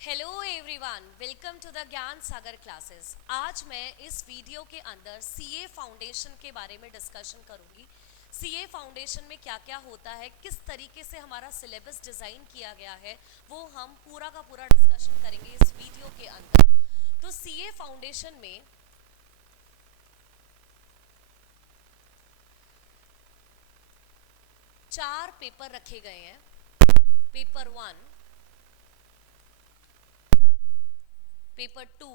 Hello everyone, welcome to the Gyan Sagar classes. आज मैं इस वीडियो के अंदर सीए फाउंडेशन के बारे में डिस्कशन करूंगी। सीए फाउंडेशन में क्या क्या होता है, किस तरीके से हमारा सिलेबस डिज़ाइन किया गया है, वो हम पूरा का पूरा डिस्कशन करेंगे इस वीडियो के अंदर। तो सीए फाउंडेशन में 4 पेपर रखे गए हैं। Paper 1, paper 2,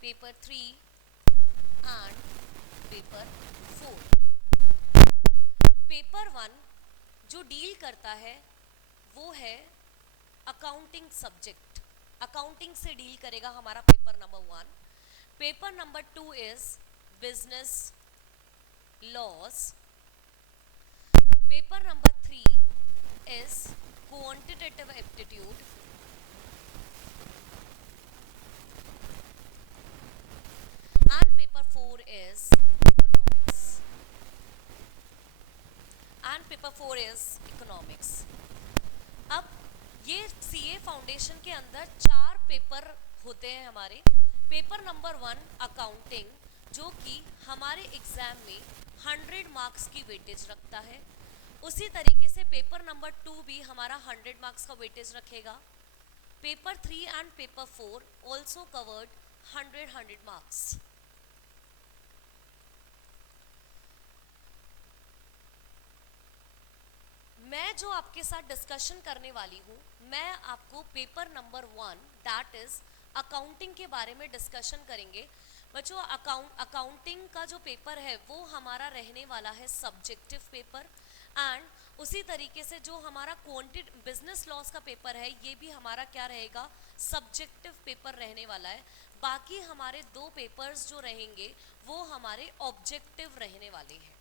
paper 3 and paper 4। Paper 1 जो डील करता है वो है अकाउंटिंग सब्जेक्ट। अकाउंटिंग से डील करेगा हमारा paper number 1। Paper number 2 is business loss. Paper number 3 is quantitative aptitude. And paper 4 is economics. अब ये सीए फाउंडेशन के अंदर 4 पेपर होते हैं हमारे। पेपर नंबर 1 अकाउंटिंग, जो कि हमारे एग्जाम में 100 मार्क्स की वेटेज रखता है। उसी तरीके से पेपर नंबर 2 भी हमारा 100 मार्क्स का वेटेज रखेगा। Paper 3 and paper 4 also covered 100 marks. मैं जो आपके साथ डिस्कशन करने वाली हूँ, मैं आपको paper number 1 that is accounting के बारे में डिस्कशन करेंगे। बच्चों, अकाउंटिंग का जो पेपर है वो हमारा रहने वाला है सब्जेक्टिव पेपर। एंड उसी तरीके से जो हमारा क्वांटिट बिजनेस लॉस का पेपर है, ये भी हमारा क्या रहेगा, सब्जेक्टिव पेपर रहने वाला है। बाकी हमारे 2 पेपर्स जो रहेंगे वो हमारे ऑब्जेक्टिव रहने वाले हैं।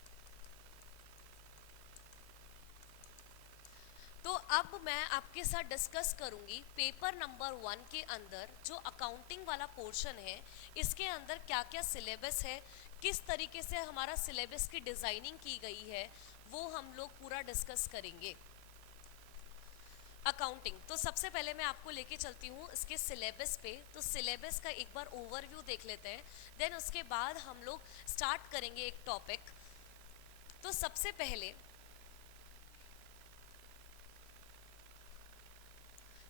तो अब मैं आपके साथ डिस्कस करूंगी पेपर नंबर 1 के अंदर जो अकाउंटिंग वाला पोर्शन है, इसके अंदर क्या क्या सिलेबस है, किस तरीके से हमारा सिलेबस की डिज़ाइनिंग की गई है, वो हम लोग पूरा डिस्कस करेंगे। अकाउंटिंग, तो सबसे पहले मैं आपको लेके चलती हूँ इसके सिलेबस पे। तो सिलेबस का एक बार ओवरव्यू देख लेते हैं, देन उसके बाद हम लोग स्टार्ट करेंगे एक टॉपिक। तो सबसे पहले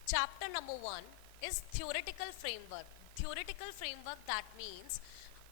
chapter number 1 is theoretical framework. Theoretical framework that means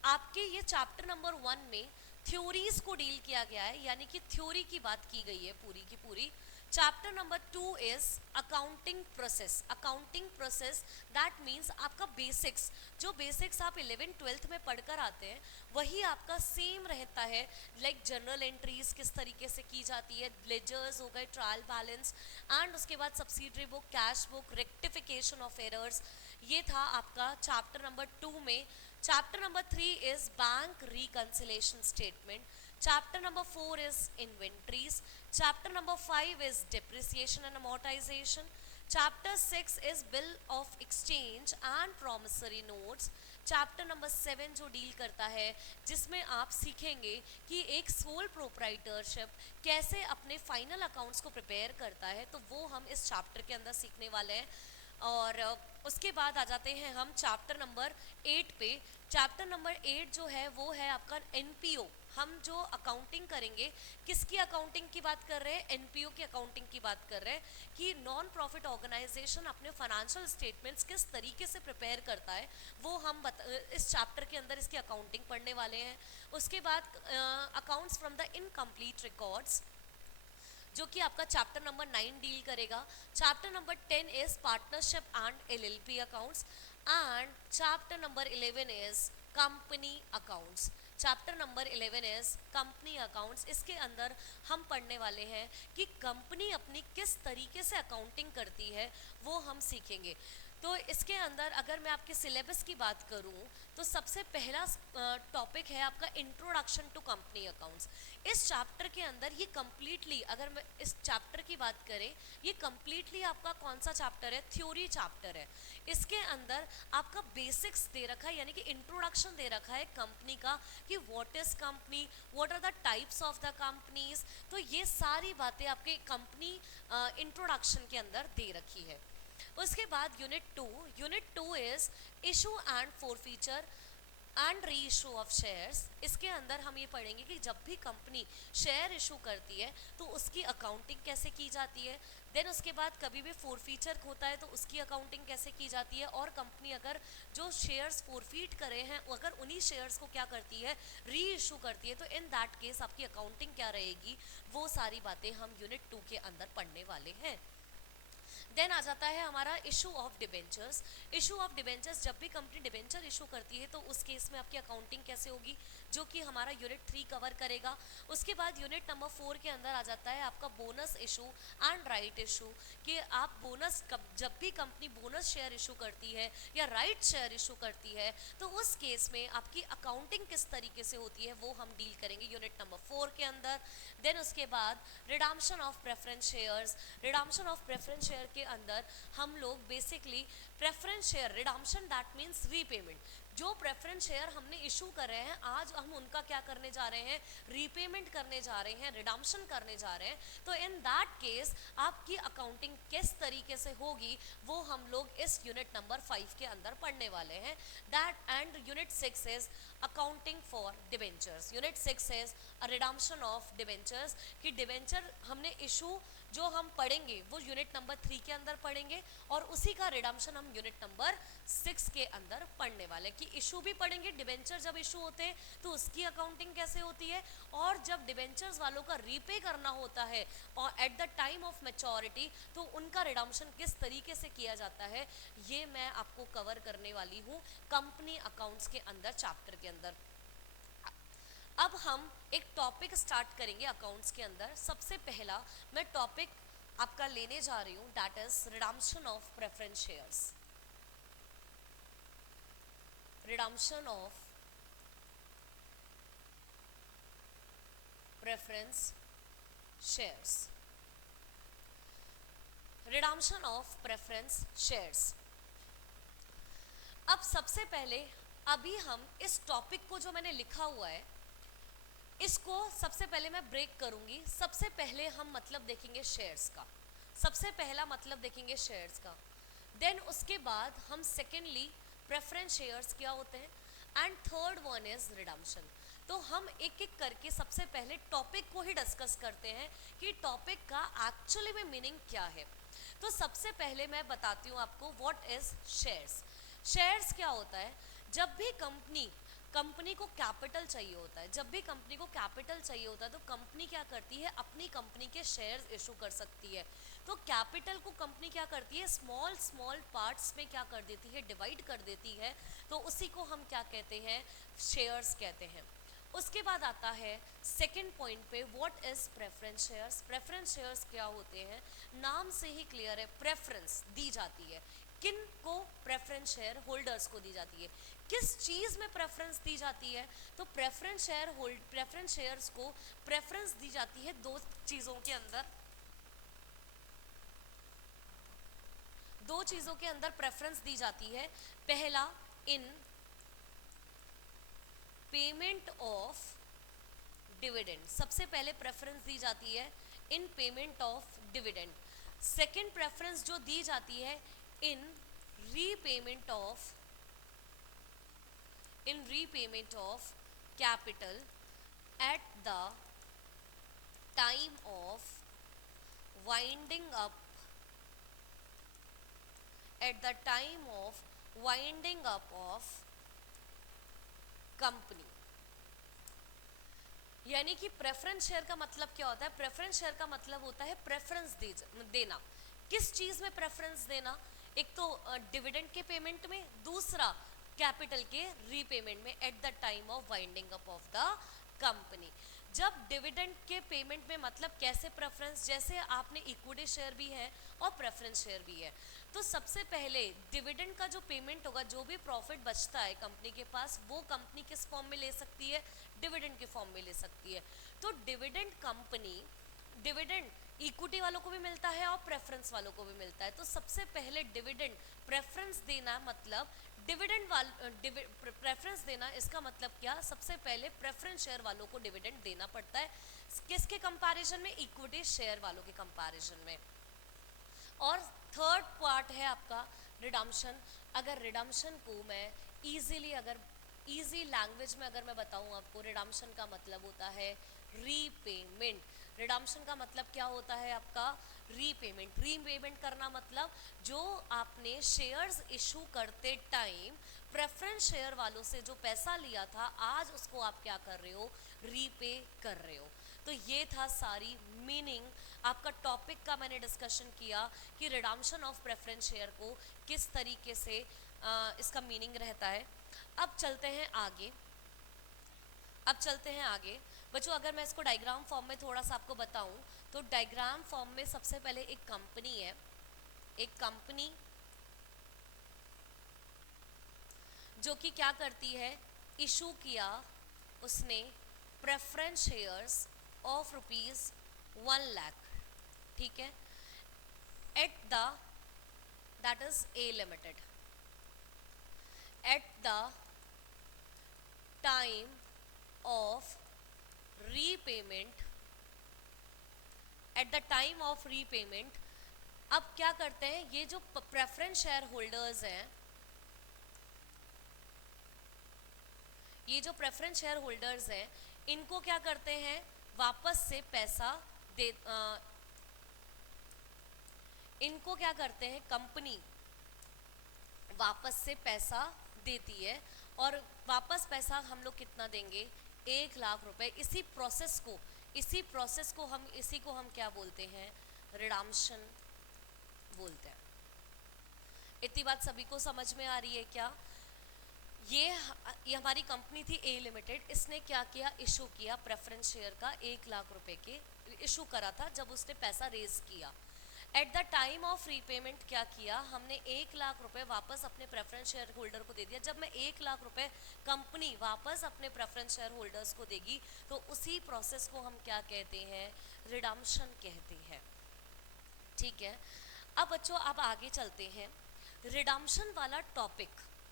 आपके ये चैप्टर नंबर 1 में थ्योरीज को डील किया गया है, यानी कि थ्योरी की बात की गई है पूरी की पूरी। Chapter number 2 is accounting process. Accounting process that means आपका बेसिक्स, जो बेसिक्स आप 11th-12th में पढ़कर आते हैं वही आपका सेम रहता है। लाइक जनरल एंट्रीज किस तरीके से की जाती है, लेजर्स हो गए, ट्रायल बैलेंस, एंड उसके बाद subsidiary book, cash book, rectification of errors, ये था आपका चैप्टर नंबर 2 में। Chapter number 3 is bank reconciliation statement. Chapter number 4 is inventories. Chapter number 5 is depreciation and amortization. Chapter 6 is bill of exchange and promissory notes. Chapter number 7 जो deal करता है, जिसमें आप सीखेंगे कि एक सोल प्रोप्राइटरशिप कैसे अपने फाइनल अकाउंट्स को प्रिपेयर करता है, तो वो हम इस चैप्टर के अंदर सीखने वाले हैं। और उसके बाद आ जाते हैं हम चैप्टर नंबर 8 पे। चैप्टर नंबर 8 जो है वो है आपका एनपीओ। हम जो अकाउंटिंग करेंगे, किसकी अकाउंटिंग की बात कर रहे हैं, एनपीओ की अकाउंटिंग की बात कर रहे हैं कि नॉन प्रॉफिट ऑर्गेनाइजेशन अपने फाइनेंशियल स्टेटमेंट्स किस तरीके से प्रिपेयर करता है, वो हम इस चैप्टर के अंदर इसकी अकाउंटिंग पढ़ने वाले हैं। उसके बाद accounts from the incomplete records, जो कि आपका चैप्टर नंबर 9 डील करेगा। Chapter number 10 is partnership and LLP accounts, and chapter number 11 is company accounts. Chapter number 11 is company accounts. इसके अंदर हम पढ़ने वाले हैं कि कंपनी अपनी किस तरीके से अकाउंटिंग करती है, वो हम सीखेंगे। तो इसके अंदर अगर मैं आपके सिलेबस की बात करूं तो सबसे पहला टॉपिक है आपका इंट्रोडक्शन टू कंपनी अकाउंट्स। इस चैप्टर के अंदर ये कम्प्लीटली, अगर मैं इस चैप्टर की बात करें, ये कम्प्लीटली आपका कौन सा चैप्टर है? थ्योरी चैप्टर है। इसके अंदर आपका बेसिक्स दे रखा है, यानी कि इंट्रोडक्शन दे रखा है कंपनी का, कि what is company, what are the types of the companies. तो ये सारी बातें आपके कंपनी इंट्रोडक्शन के अंदर दे रखी है। उसके बाद unit two is issue and forfeiture and re issue of shares. इसके अंदर हम ये पढ़ेंगे कि जब भी कंपनी शेयर इशू करती है तो उसकी अकाउंटिंग कैसे की जाती है। देन उसके बाद कभी भी फॉरफीचर होता है तो उसकी अकाउंटिंग कैसे की जाती है, और कंपनी अगर जो शेयर्स फॉरफीट करे हैं अगर उन्हीं शेयर्स को क्या करती है, री इशू करती है, तो इन दैट केस आपकी अकाउंटिंग क्या रहेगी, वो सारी बातें हम यूनिट 2 के अंदर पढ़ने वाले हैं। देन आ जाता है हमारा issue of debentures. Issue of debentures, जब भी कंपनी डिबेंचर इशू करती है तो उस केस में आपकी अकाउंटिंग कैसे होगी, जो कि हमारा यूनिट 3 कवर करेगा। उसके बाद यूनिट नंबर 4 के अंदर आ जाता है आपका bonus issue and right issue, कि आप बोनस जब भी कंपनी बोनस शेयर इशू करती है या राइट शेयर इशू करती है तो उस केस में आपकी अकाउंटिंग किस तरीके से होती है वो हम डील करेंगे यूनिट नंबर 4 के अंदर। देन उसके बाद redemption of preference shares. Redemption of preference share के अंदर हम लोग basically preference share redemption, that means repayment. जो प्रेफरेंस शेयर हमने इशू कर रहे हैं आज हम उनका क्या करने जा रहे हैं, रीपेमेंट करने जा रहे हैं, रिडम्पशन करने जा रहे हैं। तो इन दैट केस आपकी अकाउंटिंग किस तरीके से होगी वो हम लोग इस यूनिट नंबर 5 के अंदर पढ़ने वाले हैं। That and unit 6 is accounting for debentures. Unit 6 is redemption of debentures, कि डिबेंचर हमने इशू जो हम पढ़ेंगे वो यूनिट नंबर 3 के अंदर पढ़ेंगे, और उसी का रिडम्पशन हम यूनिट नंबर 6 के अंदर पढ़ने वाले हैं। कि इशू भी पढ़ेंगे, डिबेंचर जब इशू होते हैं तो उसकी अकाउंटिंग कैसे होती है, और जब डिबेंचर्स वालों का रीपे करना होता है और eight the time of maturity तो उनका रिडम्पशन किस तरीके से किया जाता है, ये मैं आपको कवर करने वाली हूँ कंपनी अकाउंट्स के अंदर, चैप्टर के अंदर। अब हम एक टॉपिक स्टार्ट करेंगे अकाउंट्स के अंदर। सबसे पहला मैं टॉपिक आपका लेने जा रही हूँ, that is redemption of preference shares. Redemption of preference shares. Redemption of preference shares. अब सबसे पहले अभी हम इस टॉपिक को जो मैंने लिखा हुआ है इसको सबसे पहले मैं ब्रेक करूंगी। सबसे पहले हम मतलब देखेंगे शेयर्स का, सबसे पहला मतलब देखेंगे शेयर्स का। देन उसके बाद हम सेकेंडली प्रेफरेंस शेयर्स क्या होते हैं, and third one is redemption. तो हम एक एक करके सबसे पहले टॉपिक को ही डिस्कस करते हैं कि टॉपिक का एक्चुअली में मीनिंग क्या है। तो सबसे पहले मैं बताती हूँ आपको व्हाट इज शेयर्स। शेयर्स क्या होता है, जब भी कंपनी को कैपिटल चाहिए होता है, जब भी कंपनी को कैपिटल चाहिए होता है तो कंपनी क्या करती है, अपनी कंपनी के शेयर्स इशू कर सकती है। तो कैपिटल को कंपनी क्या करती है, स्मॉल स्मॉल पार्ट्स में क्या कर देती है, डिवाइड कर देती है। तो उसी को हम क्या कहते हैं, शेयर्स कहते हैं। उसके बाद आता है सेकंड पॉइंट पे, what is preference shares. Preference shares क्या होते हैं, नाम से ही क्लियर है, प्रेफरेंस दी जाती है। किन को, प्रेफरेंस शेयर होल्डर्स को दी जाती है। किस चीज में प्रेफरेंस दी जाती है, तो प्रेफरेंस शेयर्स को प्रेफरेंस दी जाती है दो चीजों के अंदर। दो चीजों के अंदर प्रेफरेंस दी जाती है। पहला, इन पेमेंट ऑफ डिविडेंड, सबसे पहले प्रेफरेंस दी जाती है in payment of dividend. Second preference जो दी जाती है in repayment of capital at the time of winding up of company. यानी कि प्रेफरेंस शेयर का मतलब क्या होता है, प्रेफरेंस शेयर का मतलब होता है प्रेफरेंस देना। किस चीज में प्रेफरेंस देना, एक तो डिविडेंड के पेमेंट में, दूसरा कैपिटल के रीपेमेंट में eight the time of winding up of the company. जब डिविडेंड के पेमेंट में मतलब कैसे प्रेफरेंस, जैसे आपने इक्विटी शेयर भी है और प्रेफरेंस शेयर भी है, तो सबसे पहले डिविडेंड का जो पेमेंट होगा, जो भी प्रॉफिट बचता है कंपनी के पास, वो कंपनी किस फॉर्म में ले सकती है, डिविडेंड के फॉर्म में ले सकती है। तो डिविडेंड कंपनी, डिविडेंड इक्विटी वालों को भी मिलता है और प्रेफरेंस वालों को भी मिलता है। तो सबसे पहले डिविडेंड प्रेफरेंस देना, मतलब डिविडेंड प्रेफरेंस देना, इसका मतलब क्या, सबसे पहले प्रेफरेंस शेयर वालों को डिविडेंड देना पड़ता है। किसके कंपैरिजन में, इक्विटी शेयर वालों के कंपैरिजन में। और थर्ड पार्ट है आपका रिडम्पशन। अगर रिडम्पशन को मैं इजीली, अगर इजी लैंग्वेज में अगर मैं बताऊं आपको, रिडम्पशन का मतलब होता है रीपेमेंट। रिडम्पशन का मतलब क्या होता है आपका, रीपेमेंट। रीपेमेंट करना मतलब जो आपने शेयर्स इशू करते टाइम प्रेफरेंस शेयर वालों से जो पैसा लिया था, आज उसको आप क्या कर रहे हो, रीपे कर रहे हो। तो ये था सारी मीनिंग आपका टॉपिक का। मैंने डिस्कशन किया कि रिडम्पशन ऑफ प्रेफरेंस शेयर को किस तरीके से इसका मीनिंग रहता है। अब चलते हैं आगे, अब चलते हैं आगे बच्चों। अगर मैं इसको डायग्राम फॉर्म में थोड़ा सा आपको बताऊं, तो डायग्राम फॉर्म में सबसे पहले एक कंपनी है, एक कंपनी जो कि क्या करती है, इशू किया उसने प्रेफरेंस शेयर्स ऑफ ₹1,00,000, ठीक है, at the, that is a limited, eight the time of repayment, eight the time of repayment. अब क्या करते हैं, ये जो प्रेफरेंस शेयर होल्डर्स हैं, ये जो प्रेफरेंस शेयर होल्डर्स हैं, इनको क्या करते हैं, वापस से पैसा दे, इनको क्या करते हैं, कंपनी वापस से पैसा देती है। और वापस पैसा हम लोग कितना देंगे, 1,00,000 रुपए। इसी प्रोसेस को हम, इसी को हम क्या बोलते हैं, रिडम्पशन बोलते हैं। इतनी बात सभी को समझ में आ रही है क्या। ये हमारी कंपनी थी ए लिमिटेड, इसने क्या किया, इशू किया प्रेफरेंस शेयर का 1,00,000 रुपए के इशू करा था जब उसने पैसा रेज किया। Eight the time of repayment क्या किया हमने, 1,00,000 रुपए वापस अपने प्रेफरेंस शेयर होल्डर को दे दिया। जब मैं 1,00,000 रुपए कंपनी वापस अपने प्रेफरेंस शेयर होल्डर्स को देगी, तो उसी प्रोसेस को हम क्या कहते हैं, रिडम्पशन कहते हैं, ठीक है। अब बच्चों अब आगे चलते हैं। रिडम्पशन वाला टॉपिक,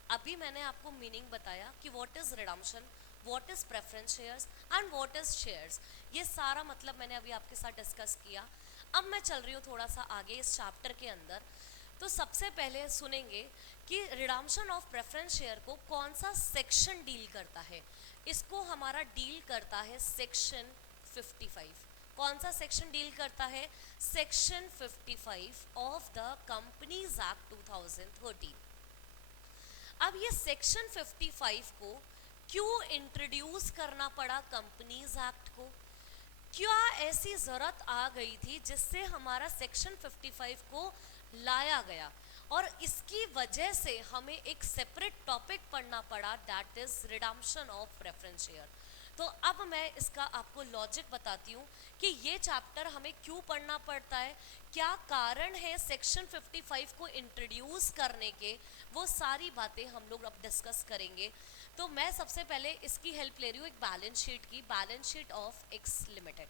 अभी मैंने आपको मीनिंग बताया कि what is redemption, what is preference shares and what is shares, ये सारा मतलब मैंने अभी आपके साथ डिस्कस किया। अब मैं चल रही हूँ थोड़ा सा आगे इस चैप्टर के अंदर। तो सबसे पहले सुनेंगे कि रिडम्पशन ऑफ प्रेफरेंस शेयर को कौन सा सेक्शन डील करता है। इसको हमारा डील करता है सेक्शन 55। कौन सा सेक्शन डील करता है, section 55 of the companies act 2013। अब ये सेक्शन 55 को क्यों इंट्रोड्यूस करना पड़ा कंपनीज एक्ट को, क्या ऐसी जरूरत आ गई थी जिससे हमारा सेक्शन 55 को लाया गया, और इसकी वजह से हमें एक सेपरेट टॉपिक पढ़ना पड़ा, that is redemption of preference share. तो अब मैं इसका आपको लॉजिक बताती हूँ कि ये चैप्टर हमें क्यों पढ़ना पड़ता है, क्या कारण है सेक्शन 55 को इंट्रोड्यूस करने के, वो सारी बातें हम लोग अब डिस्कस करेंगे। तो मैं सबसे पहले इसकी हेल्प ले रही हूँ एक बैलेंस शीट की, balance sheet of x limited.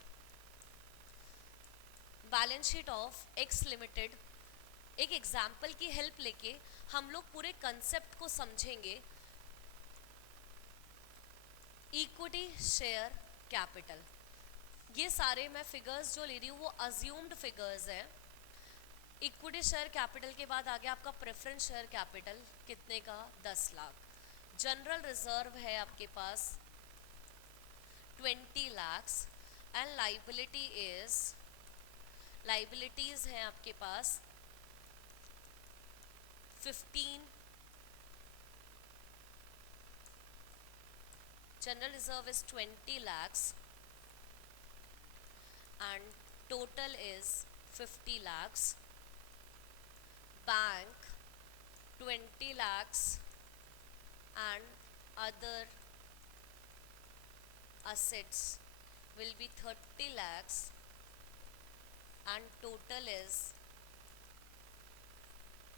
Balance sheet of x limited, एक एग्जाम्पल की हेल्प लेके हम लोग पूरे कंसेप्ट को समझेंगे। इक्विटी शेयर कैपिटल, ये सारे मैं फिगर्स जो ले रही हूँ वो अज्यूम्ड फिगर्स हैं। इक्विटी शेयर कैपिटल के बाद आ गया आपका प्रेफरेंस शेयर कैपिटल, कितने का, 10 लाख। जनरल रिजर्व है आपके पास 20 lakhs and liability is, liabilities हैं आपके पास 15। General reserve is 20 lakhs and total is 50 lakhs. Bank 20 lakhs and other assets will be 30 lakhs and total is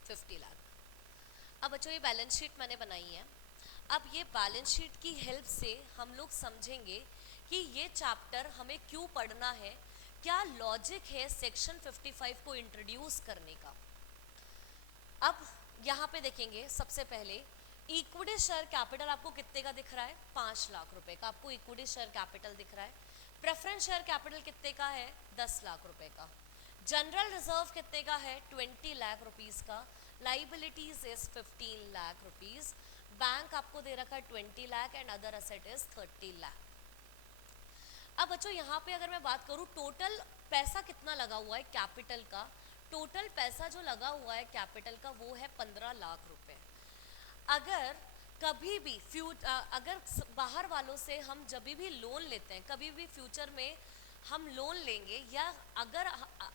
50 lakh. अब बच्चों ये बैलेंस शीट मैंने बनाई है। अब ये बैलेंस शीट की हेल्प से हम लोग समझेंगे कि ये चैप्टर हमें क्यों पढ़ना है, क्या लॉजिक है सेक्शन 55 को इंट्रोड्यूस करने का। अब यहाँ पे देखेंगे सबसे पहले इक्विटी शेयर कैपिटल आपको कितने का दिख रहा है, 5 लाख रुपए का आपको इक्विटी शेयर कैपिटल दिख रहा है। प्रेफरेंस शेयर कैपिटल कितने का है, 10 लाख रुपए का। जनरल रिजर्व कितने का है, 20 लाख रुपीस का। Liabilities is 15 lakh rupees. Bank आपको दे रखा है 20 lakh and other asset is 30 lakh. अब बच्चों यहाँ पे अगर मैं बात करूँ टोटल पैसा कितना लगा हुआ है कैपिटल का, टोटल पैसा जो लगा हुआ है कैपिटल का वो है 15 लाख रुपए। अगर कभी भी अगर बाहर वालों से हम जब भी लोन लेते हैं, कभी भी फ्यूचर में हम लोन लेंगे या अगर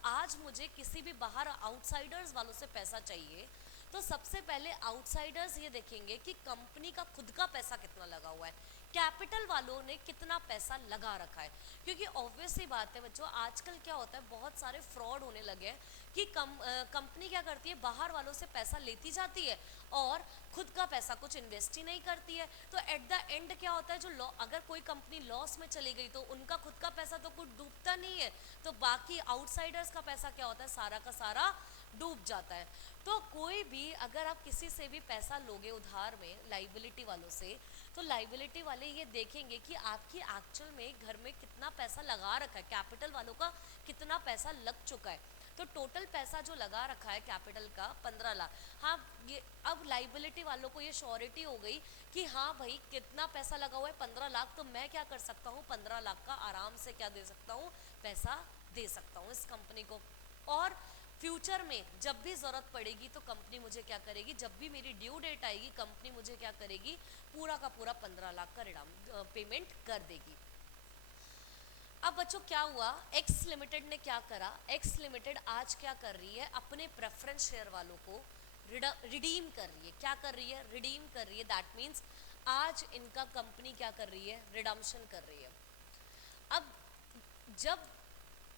आज मुझे किसी भी बाहर आउटसाइडर्स वालों से पैसा चाहिए तो सबसे पहले आउटसाइडर्स ये देखेंगे कि कंपनी का खुद का पैसा कितना लगा हुआ है, कैपिटल वालों ने कितना पैसा लगा रखा है। क्योंकि ऑब्वियसली बात है बच्चों, आजकल क्या होता है बहुत सारे फ्रॉड होने लगे हैं कि कंपनी क्या करती है, बाहर वालों से पैसा लेती जाती है और खुद का पैसा कुछ इन्वेस्ट ही नहीं करती है। तो एट द एंड क्या होता है, जो अगर कोई कंपनी लॉस में चली गई तो उनका खुद का पैसा तो कुछ डूबता नहीं है, तो बाकी आउटसाइडर्स का पैसा क्या होता है, सारा का सारा डूब जाता है। तो कोई भी अगर आप किसी से भी पैसा लोगे उधार में लाइबिलिटी वालों से, तो लाइबिलिटी वाले ये देखेंगे कि आपकी एक्चुअल में घर में कितना पैसा लगा रखा है, कैपिटल वालों का कितना पैसा लग चुका है। तो टोटल पैसा जो लगा रखा है कैपिटल का 15 लाख। हाँ, ये अब लाइबिलिटी वालों को ये श्योरिटी हो गई कि हाँ भाई कितना पैसा लगा हुआ है 15 लाख, तो मैं क्या कर सकता हूँ 15 लाख का आराम से क्या दे सकता हूँ, पैसा दे सकता हूँ इस कंपनी को। और फ्यूचर में जब भी ज़रूरत पड़ेगी तो कंपनी मुझे क्या करेगी, जब भी मेरी ड्यू डेट आएगी कंपनी मुझे क्या करेगी, पूरा का पूरा 15 लाख का पेमेंट कर देगी। अब बच्चों क्या हुआ, एक्स लिमिटेड ने क्या करा, एक्स लिमिटेड आज क्या कर रही है, अपने प्रेफरेंस शेयर वालों को रिडीम कर रही है। क्या कर रही है, रिडीम कर रही है। दैट मीन्स आज इनका कंपनी क्या कर रही है, रिडम्पशन कर रही है। अब जब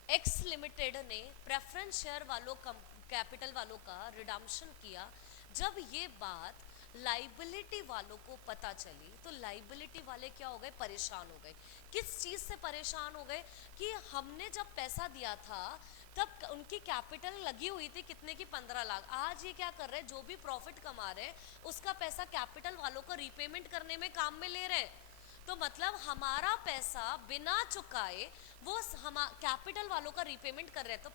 एक्स लिमिटेड ने प्रेफरेंस शेयर वालों कैपिटल वालों का रिडम्पशन किया, जब ये बात लाइबिलिटी वालों को पता चली तो लाइबिलिटी वाले क्या हो गए, परेशान हो गए। किस चीज़ से परेशान हो गए कि हमने जब पैसा दिया था तब उनकी कैपिटल लगी हुई थी कितने की, 15 लाख। आज ये क्या कर रहे हैं, जो भी प्रॉफिट कमा रहे हैं उसका पैसा कैपिटल वालों को रीपेमेंट करने में काम में ले रहे हैं। तो मतलब हमारा पैसा बिना चुकाए वो हम कैपिटल वालों का रीपेमेंट कर रहे हैं। तो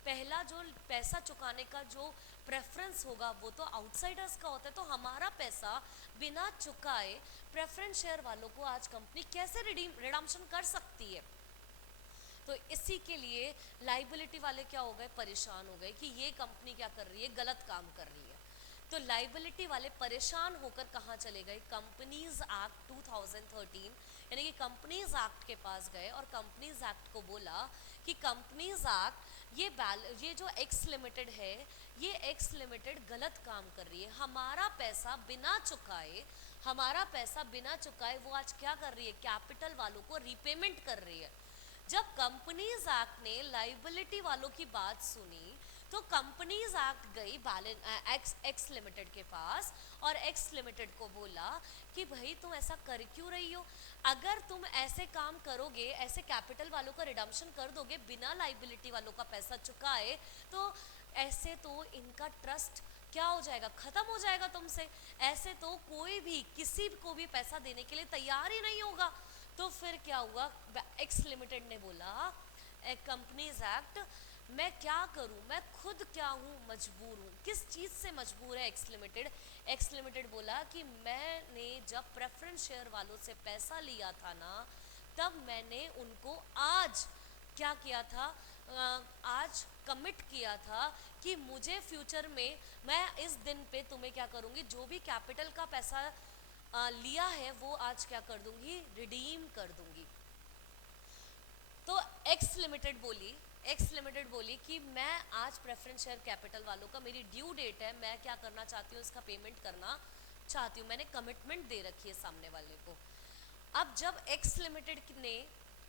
पहला जो पैसा चुकाने का जो प्रेफरेंस होगा वो तो आउटसाइडर्स का होता है। तो हमारा पैसा बिना चुकाए प्रेफरेंस शेयर वालों को आज कंपनी कैसे रिडम्पशन कर सकती है। तो इसी के लिए लाइबिलिटी वाले क्या हो गए, परेशान हो गए कि ये कंपनी क्या कर रही है, गलत काम कर रही है। तो लाइबिलिटी वाले परेशान होकर कहाँ चले गए, कंपनीज एक्ट 2013 यानी कि कंपनीज एक्ट के पास गए और कंपनीज एक्ट को बोला कि कंपनीज एक्ट ये जो एक्स लिमिटेड है, ये एक्स लिमिटेड गलत काम कर रही है। हमारा पैसा बिना चुकाए वो आज क्या कर रही है, कैपिटल वालों को रीपेमेंट कर रही है। जब कंपनीज एक्ट ने लाइबिलिटी वालों की बात सुनी तो कंपनीज एक्ट गई एक्स लिमिटेड के पास और एक्स लिमिटेड को बोला कि भाई तुम ऐसा कर क्यों रही हो, अगर तुम ऐसे काम करोगे, ऐसे कैपिटल वालों का रिडम्पशन कर दोगे बिना लाइबिलिटी वालों का पैसा चुकाए, तो ऐसे तो इनका ट्रस्ट क्या हो जाएगा, खत्म हो जाएगा तुमसे। ऐसे तो कोई भी किसी को भी पैसा देने के लिए तैयार ही नहीं होगा। तो फिर क्या हुआ, एक्स लिमिटेड ने बोला कंपनीज एक्ट मैं क्या करूं, मैं खुद क्या हूं, मजबूर हूं। किस चीज़ से मजबूर है एक्स लिमिटेड, एक्स लिमिटेड बोला कि मैंने जब प्रेफरेंस शेयर वालों से पैसा लिया था ना, तब मैंने उनको आज क्या किया था, आज कमिट किया था कि मुझे फ्यूचर में मैं इस दिन पे तुम्हें क्या करूंगी, जो भी कैपिटल का पैसा लिया है वो आज क्या कर दूंगी, रिडीम कर दूंगी। तो एक्स लिमिटेड बोली कि मैं आज प्रेफरेंस शेयर कैपिटल वालों का मेरी ड्यू डेट है, मैं क्या करना चाहती हूँ, इसका पेमेंट करना चाहती हूँ, मैंने कमिटमेंट दे रखी है सामने वाले को। अब जब एक्स लिमिटेड ने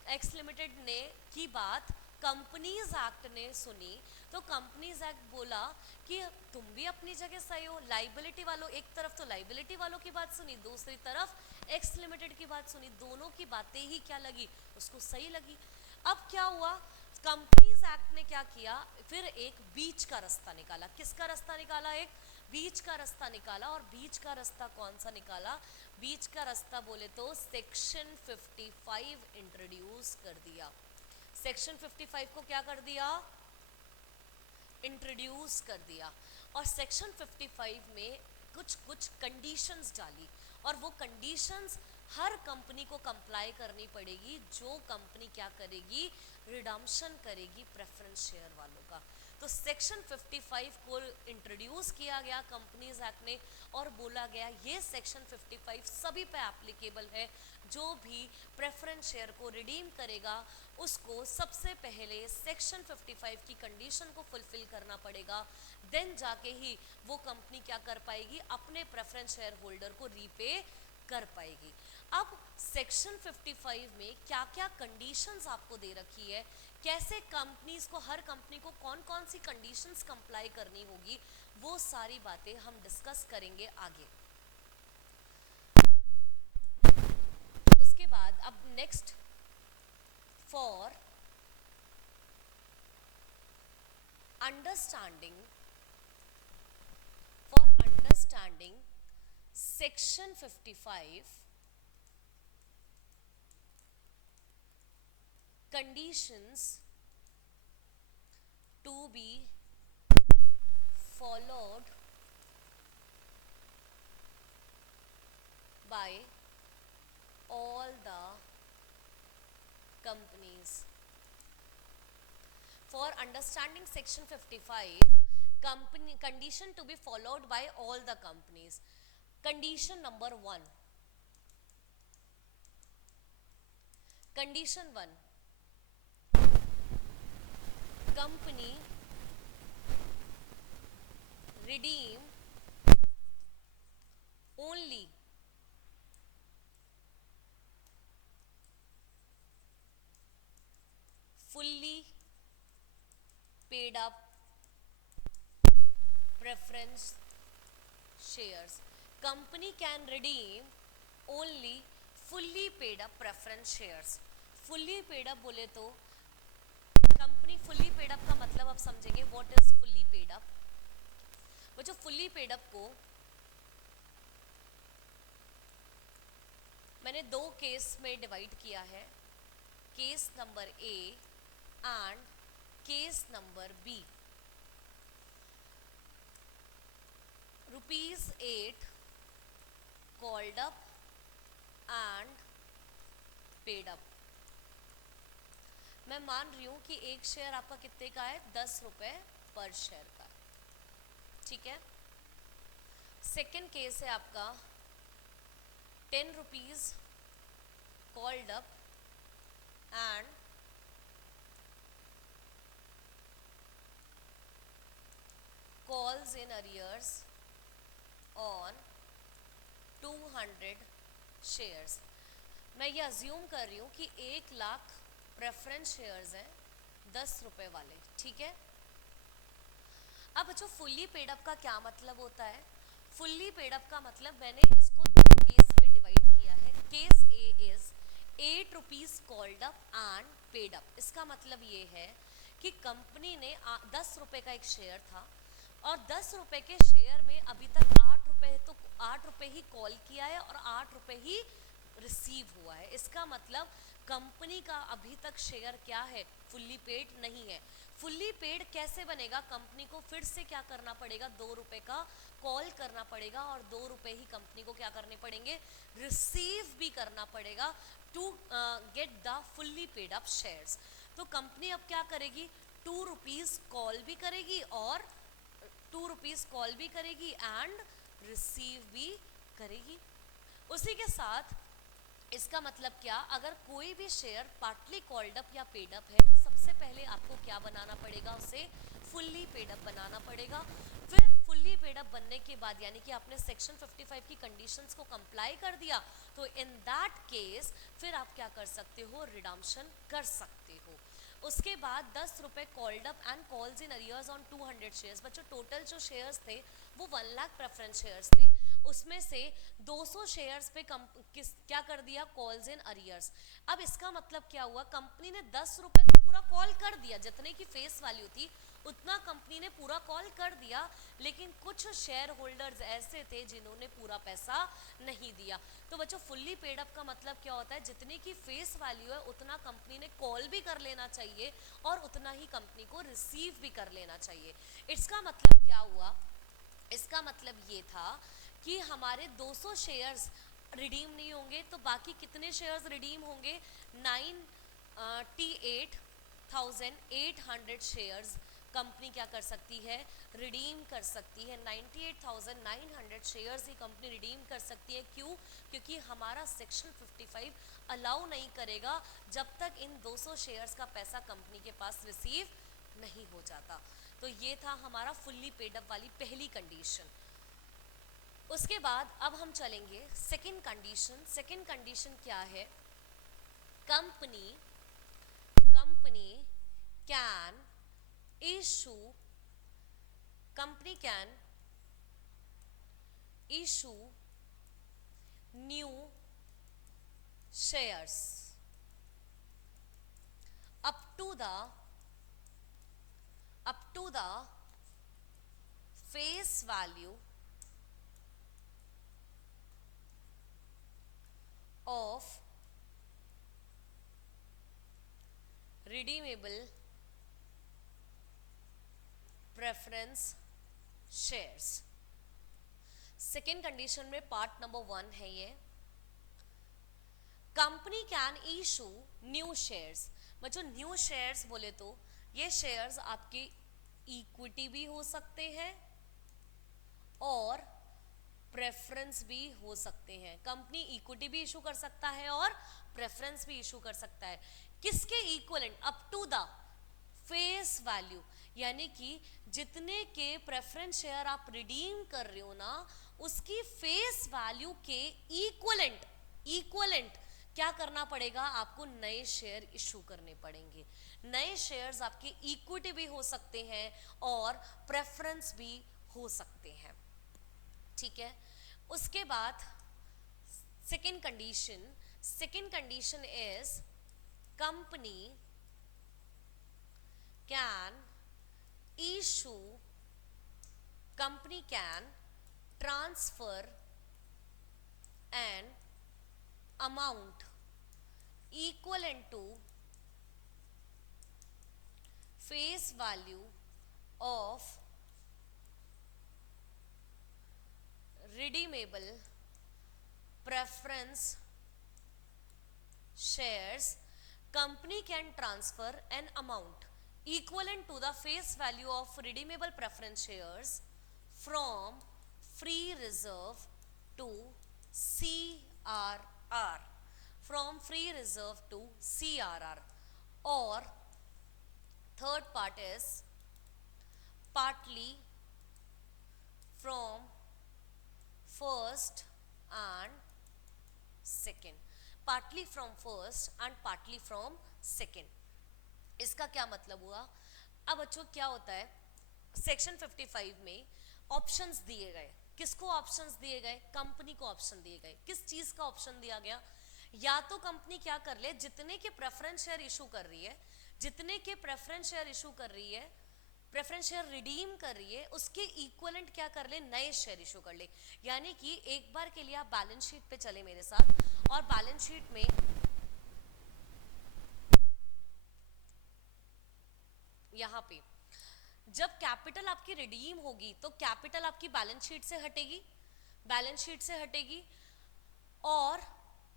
एक्स लिमिटेड ने की बात कंपनीज एक्ट ने सुनी, तो कंपनीज एक्ट बोला कि तुम भी अपनी जगह सही हो, लाइबिलिटी वालों, एक तरफ तो लाइबिलिटी वालों की बात सुनी, दूसरी तरफ एक्स लिमिटेड की बात सुनी, दोनों की बातें ही क्या लगी, उसको सही लगी। अब क्या हुआ, कंपनीज एक्ट ने क्या किया, फिर एक बीच का रास्ता निकाला। किसका रास्ता निकाला? एक बीच का रास्ता निकाला। और बीच का रास्ता कौन सा निकाला? बीच का रास्ता बोले तो सेक्शन 55 इंट्रोड्यूस कर दिया। सेक्शन 55 को क्या कर दिया? इंट्रोड्यूस कर दिया। और सेक्शन 55 में कुछ कुछ कंडीशंस डाली, और वो कंडीशंस हर कंपनी को कंप्लाई करनी पड़ेगी जो कंपनी क्या करेगी, रिडम्पशन करेगी प्रेफरेंस शेयर वालों का। तो सेक्शन 55 को इंट्रोड्यूस किया गया कंपनीज एक्ट ने, और बोला गया ये सेक्शन 55 सभी पे एप्लीकेबल है। जो भी प्रेफरेंस शेयर को रिडीम करेगा उसको सबसे पहले सेक्शन 55 की कंडीशन को फुलफिल करना पड़ेगा, देन जाके ही वो कंपनी क्या कर पाएगी, अपने प्रेफरेंस शेयर होल्डर को रीपे कर पाएगी। अब सेक्शन 55 में क्या क्या कंडीशंस आपको दे रखी है, कैसे कंपनीज को, हर कंपनी को कौन कौन सी कंडीशंस कंप्लाई करनी होगी, वो सारी बातें हम डिस्कस करेंगे आगे। उसके बाद अब next, for understanding section 55 conditions to be followed by all the companies. For understanding section 55 company condition to be followed by all the companies. Condition number 1. Condition 1, company redeem only fully paid up preference shares. Company can redeem only fully paid up preference shares. fully paid up बोले तो company fully paid up का मतलब आप समझेंगे what is fully paid up। वो जो fully paid up को मैंने दो केस में डिवाइड किया है, case number A and case number B. ₹8 called up and paid up। मैं मान रही हूं कि एक शेयर आपका कितने का है, 10 रुपए पर शेयर का, ठीक है। सेकेंड केस है आपका 10 rupees called up and calls in arrears on 200 shares। मैं ये अज्यूम कर रही हूँ कि 1 लाख प्रेफरेंस शेयर्स हैं 10 रुपए वाले, ठीक है। अब जो फुल्ली पेड अप का क्या मतलब होता है? फुल्ली पेड अप का मतलब मैंने इसको दो केस में डिवाइड किया है। Case A is 8 rupees called up and paid up. इसका मतलब ये है कि कंपनी ने 10 रुपए का एक शेयर था और 10 रुपए के शेयर में अभी तक 8 रुपए ही कॉल किया है और 8 रुपए ही रिसीव हुआ है। इसका मतलब कंपनी का अभी तक शेयर क्या है, फुल्ली पेड नहीं है। फुल्ली पेड कैसे बनेगा? कंपनी को फिर से क्या करना पड़ेगा, 2 रुपए का कॉल करना पड़ेगा और 2 रुपए ही कंपनी को क्या करने पड़ेंगे, रिसीव भी करना पड़ेगा to get the fully paid up shares. तो कंपनी अब क्या करेगी, 2 रुपीज कॉल भी करेगी और 2 रुपीज कॉल भी करेगी एंड रिसीव भी करेगी। उसी के साथ इसका मतलब क्या, अगर कोई भी शेयर पार्टली कॉल्ड अप या पेड अप है तो सबसे पहले आपको क्या बनाना पड़ेगा, उसे फुल्ली पेड अप बनाना पड़ेगा। फिर फुल्ली पेड अप बनने के बाद यानी कि आपने सेक्शन 55 की कंडीशंस को कंप्लाई कर दिया, तो इन दैट केस फिर आप क्या कर सकते हो, रिडम्पशन कर सकते हो। उसके बाद 10 रुपए called up and calls in arrears on 200 shares. बच्चों टोटल जो शेयर्स थे वो 1 लाख प्रेफरेंस शेयर्स थे, उसमें से 200 शेयर्स पे क्या कर दिया, कॉल्स इन अरियर्स। अब इसका मतलब क्या हुआ, कंपनी ने 10 रुपए तो पूरा कॉल कर दिया, जितने की फेस वैल्यू थी उतना कंपनी ने पूरा कॉल कर दिया, लेकिन कुछ शेयर होल्डर्स ऐसे थे जिन्होंने पूरा पैसा नहीं दिया। तो बच्चों फुल्ली पेड अप का मतलब क्या होता है, जितने की फेस वैल्यू है उतना कंपनी ने कॉल भी कर लेना चाहिए और उतना ही कंपनी को रिसीव भी कर लेना चाहिए। इसका मतलब क्या हुआ, इसका मतलब ये था कि हमारे 200 शेयर्स रिडीम नहीं होंगे, तो बाकी कितने शेयर्स रिडीम होंगे, 98,800 शेयर्स कंपनी क्या कर सकती है, रिडीम कर सकती है। 98,900 शेयर्स ही कंपनी रिडीम कर सकती है। क्यों, क्योंकि हमारा सेक्शन 55 अलाउ नहीं करेगा जब तक इन 200 शेयर्स का पैसा कंपनी के पास रिसीव नहीं हो जाता। तो ये था हमारा फुल्ली पेड अप वाली पहली कंडीशन। उसके बाद अब हम चलेंगे सेकंड कंडीशन। सेकंड कंडीशन क्या है, company can issue new shares up to the face value of redeemable preference shares। Second condition में पार्ट नंबर 1 है ये, company can issue new shares. बच्चों न्यू शेयर्स बोले तो ये शेयर्स आपके इक्विटी भी हो सकते हैं और प्रेफरेंस भी हो सकते हैं। कंपनी इक्विटी भी इशू कर सकता है और प्रेफरेंस भी इशू कर सकता है। किसके equivalent, up to the face value, यानी कि जितने के प्रेफरेंस शेयर आप रिडीम कर रहे हो ना, उसकी फेस वैल्यू के इक्वलेंट क्या करना पड़ेगा, आपको नए शेयर इशू करने पड़ेंगे। नए शेयर्स आपके इक्विटी भी हो सकते हैं और प्रेफरेंस भी हो सकते हैं, ठीक है। उसके बाद second condition is company can transfer an amount equivalent to face value of redeemable preference shares। company can transfer an amount equivalent to the face value of redeemable preference shares from free reserve to CRR, from free reserve to CRR, or third part is partly from first and second, partly from first and partly from second। इसका क्या मतलब हुआ, अब बच्चों क्या होता है, section 55 में ऑप्शंस दिए गए। किसको ऑप्शंस दिए गए, कंपनी को ऑप्शन दिए गए। किस चीज का ऑप्शन दिया गया, या तो कंपनी क्या कर ले, जितने के प्रेफरेंस शेयर इशू कर रही है, जितने के प्रेफरेंस शेयर इशू कर रही है, प्रेफरेंस शेयर रिडीम कर रही है, उसके इक्वलेंट क्या कर ले, नए शेयर इशू कर ले। यानी कि एक बार के लिए आप बैलेंस शीट पे चले मेरे साथ, और बैलेंस शीट में यहां पे जब कैपिटल आपकी रिडीम होगी तो कैपिटल आपकी बैलेंस शीट से हटेगी, और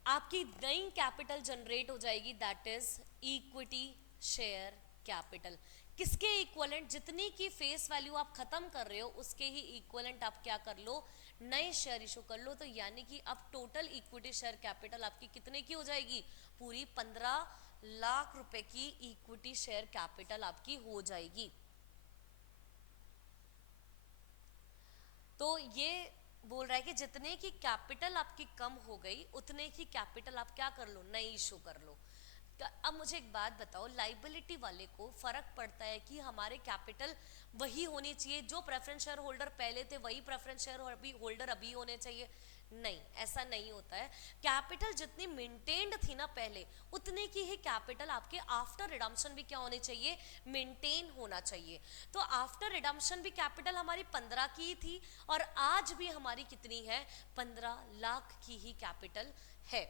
आपकी नई कैपिटल जनरेट हो जाएगी, that is equity share capital. किसके इक्वलेंट, जितनी की फेस वैल्यू आप खत्म कर रहे हो उसके ही इक्वलेंट आप क्या कर लो, नए शेयर इशू कर लो। तो यानी कि अब टोटल इक्विटी शेयर कैपिटल आपकी कितने की हो जाएगी, पूरी 15 लाख रुपए की इक्विटी शेयर कैपिटल आपकी हो जाएगी। तो ये बोल रहा है कि जितने की कैपिटल आपकी कम हो गई उतने की कैपिटल आप क्या कर लो, नई इशू कर लो। अब मुझे एक बात बताओ, लाइबिलिटी वाले को फर्क पड़ता है कि हमारे कैपिटल वही होनी चाहिए, जो प्रेफरेंस शेयर होल्डर पहले थे वही प्रेफरेंस शेयर होल्डर अभी होने चाहिए? नहीं, ऐसा नहीं होता है। कैपिटल जितनी मेंटेन्ड थी ना पहले, उतने की ही कैपिटल आपके आफ्टर रिडम्पशन भी क्या होने चाहिए, मेंटेन होना चाहिए। तो आफ्टर रिडम्पशन भी कैपिटल हमारी 15 की थी और आज भी हमारी कितनी है, 15 लाख की ही कैपिटल है।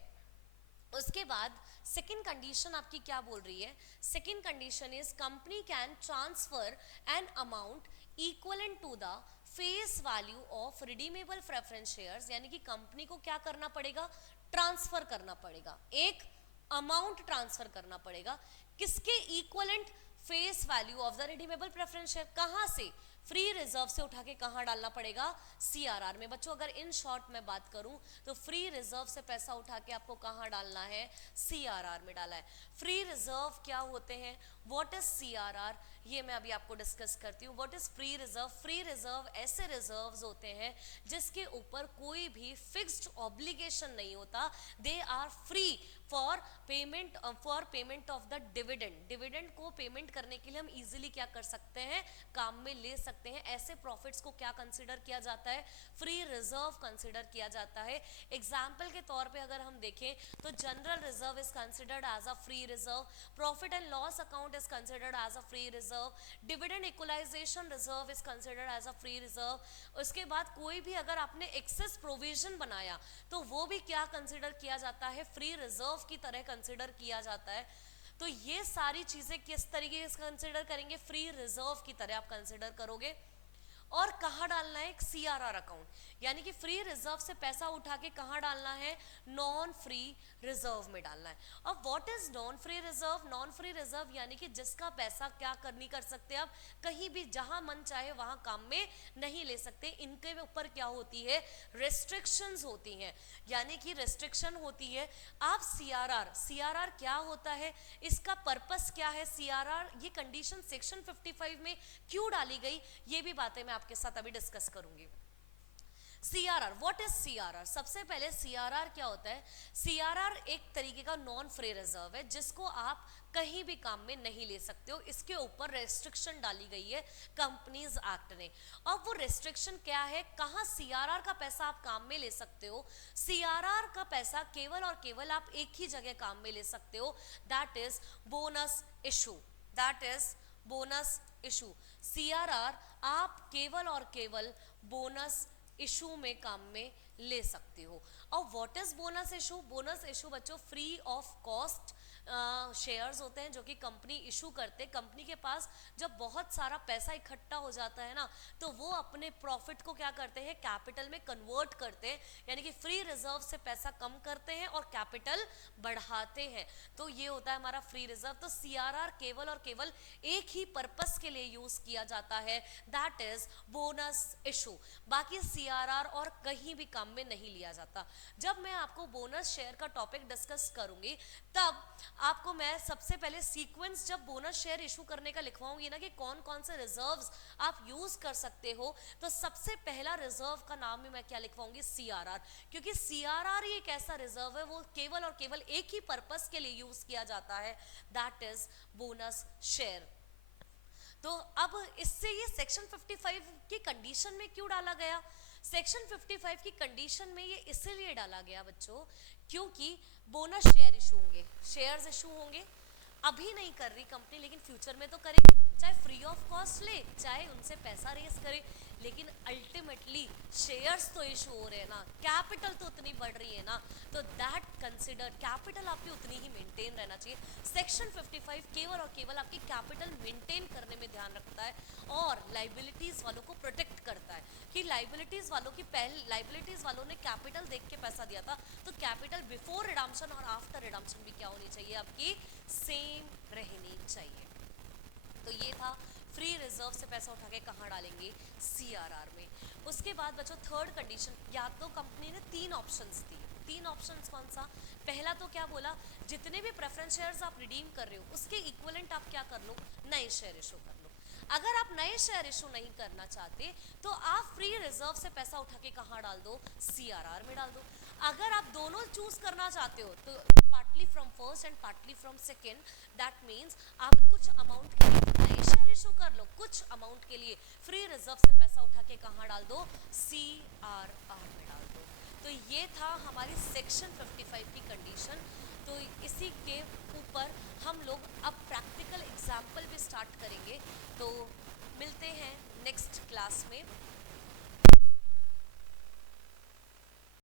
उसके बाद सेकेंड कंडीशन आपकी क्या बोल रही है, second condition is company can transfer an amount equivalent to the face value of redeemable preference shares, यानी कि कंपनी को क्या करना पड़ेगा, ट्रांसफर करना पड़ेगा, एक अमाउंट ट्रांसफर करना पड़ेगा। किसके equivalent, face value of the redeemable preference share. कहां से, फ्री रिजर्व से उठा के कहां डालना पड़ेगा, सीआरआर में। बच्चों अगर इन शॉर्ट में बात करूं तो फ्री रिजर्व से पैसा उठा के आपको कहां डालना है, सीआरआर में डाला है। फ्री रिजर्व क्या होते हैं, व्हाट इज सीआरआर, ये मैं अभी आपको डिस्कस करती हूँ। What is free reserve, free reserve ऐसे रिजर्व्स होते हैं जिसके ऊपर कोई भी फिक्स्ड ऑब्लिगेशन नहीं होता, they are free for payment of the dividend. Dividend को पेमेंट करने के लिए हम इजीली क्या कर सकते हैं, काम में ले सकते हैं। ऐसे प्रॉफिट्स को क्या कंसीडर किया जाता है, फ्री रिजर्व कंसीडर किया जाता है। एग्जाम्पल के तौर पे अगर हम देखें तो general reserve is considered as a free reserve, profit and loss account is considered as a free reserve, dividend equalisation reserve is considered as a free reserve. उसके बाद कोई भी अगर आपने एक्सेस प्रोविजन बनाया तो वो भी क्या कंसिडर किया जाता है, फ्री रिजर्व की तरह कंसिडर किया जाता है। तो ये सारी चीजें किस तरीके से कंसिडर करेंगे, फ्री रिजर्व की तरह आप कंसिडर करोगे। और कहाँ डालना है, एक सीआरआर अकाउंट, यानी कि फ्री रिजर्व से पैसा उठा के कहाँ डालना है, नॉन फ्री रिजर्व में डालना है। अब what is non free reserve, non free reserve यानी कि जिसका पैसा क्या कर नहीं कर सकते आप, कहीं भी जहां मन चाहे वहां काम में नहीं ले सकते। इनके ऊपर क्या होती है, रेस्ट्रिक्शंस होती हैं, यानी कि रेस्ट्रिक्शन होती है। आप सीआरआर, सीआरआर क्या होता है, इसका पर्पस क्या है, सीआरआर ये कंडीशन सेक्शन 55 में क्यों डाली गई, ये भी बातें मैं आपके साथ अभी डिस्कस करूंगी। सीआरआर, व्हाट इज सीआरआर, सबसे पहले सीआरआर क्या होता है, सीआरआर एक तरीके का नॉन फ्री रिजर्व है जिसको आप कहीं भी काम में नहीं ले सकते हो। इसके ऊपर रेस्ट्रिक्शन डाली गई है कंपनीज एक्ट ने। अब वो रेस्ट्रिक्शन क्या है, कहां सीआरआर का पैसा आप काम में ले सकते हो, सीआरआर का पैसा केवल और केवल आप एक ही जगह काम में ले सकते हो, that is bonus issue, that is bonus issue. CRR आप केवल और केवल बोनस इशू में काम में ले सकते हो। और what is bonus issue, bonus issue बच्चों फ्री ऑफ कॉस्ट शेयर्स होते हैं जो कि कंपनी इशू करते हैं। कंपनी के पास जब बहुत सारा पैसा इकट्ठा हो जाता है ना, तो वो अपने प्रॉफिट को क्या करते हैं, कैपिटल में कन्वर्ट करते हैं, यानी कि फ्री रिजर्व से पैसा कम करते हैं और कैपिटल बढ़ाते हैं। तो ये होता है हमारा फ्री रिजर्व। तो सीआरआर केवल और केवल एक ही पर्पस के लिए यूज किया जाता है, दैट इज बोनस इशू। बाकी सीआरआर और कहीं भी काम में नहीं लिया जाता। जब मैं आपको बोनस शेयर का टॉपिक डिस्कस करूंगी तब आपको मैं सबसे पहले सीक्वेंस जब बोनस शेयर इशू करने का लिखवाऊंगी ना कि कौन कौन से रिजर्व्स आप यूज कर सकते हो, तो सबसे पहला रिजर्व का नाम ही मैं क्या लिखवाऊंगी, सीआरआर। क्योंकि सीआरआर एक ऐसा रिजर्व है वो केवल और केवल एक ही पर्पस के लिए यूज किया जाता है, दैट इज बोनस शेयर। तो अब इससे ये सेक्शन 55 की कंडीशन में क्यों डाला गया, सेक्शन 55 की कंडीशन में ये इसलिए डाला गया बच्चों क्योंकि बोनस शेयर इशू होंगे, शेयर्स इशू होंगे। अभी नहीं कर रही कंपनी लेकिन फ्यूचर में तो करेगी, चाहे फ्री ऑफ कॉस्ट ले चाहे उनसे पैसा रेस करे, लेकिन अल्टीमेटली शेयर्स तो इशू हो रहे हैं ना, कैपिटल तो उतनी बढ़ रही है ना, तो दैट कंसिडर कैपिटल आपकी उतनी ही मेंटेन रहना चाहिए। सेक्शन 55 केवल और केवल आपकी कैपिटल मेंटेन करने में ध्यान रखता है और लाइबिलिटीज वालों को प्रोटेक्ट करता है कि लाइबिलिटीज वालों की पहले लाइबिलिटीज वालों ने कैपिटल देख के पैसा दिया था, तो कैपिटल बिफोर रिडम्पशन और आफ्टर रिडम्पशन भी क्या होनी चाहिए, आपकी सेम रहनी चाहिए। तो ये था फ्री रिजर्व से पैसा उठा के कहाँ डालेंगे, सीआरआर में। उसके बाद बच्चों थर्ड कंडीशन, या तो कंपनी ने तीन ऑप्शंस दी, तीन ऑप्शंस कौन सा, पहला तो क्या बोला, जितने भी प्रेफरेंस शेयर्स आप रिडीम कर रहे हो उसके इक्विवेलेंट आप क्या कर लो, नए शेयर इशू कर लो। अगर आप नए शेयर इशू नहीं करना चाहते तो आप फ्री रिजर्व से पैसा उठा के कहाँ डाल दो, सीआरआर में डाल दो। अगर आप दोनों चूज करना चाहते हो तो partly from first and partly from second, that means आप कुछ अमाउंट के लिए नए शेयर इशू कर लो, कुछ अमाउंट के लिए फ्री रिजर्व से पैसा उठा के कहाँ डाल दो, सीआरआर में डाल दो। तो ये था हमारी सेक्शन 55 की कंडीशन। तो इसी के ऊपर हम लोग अब प्रैक्टिकल एग्जाम्पल भी स्टार्ट करेंगे। तो मिलते हैं नेक्स्ट क्लास में।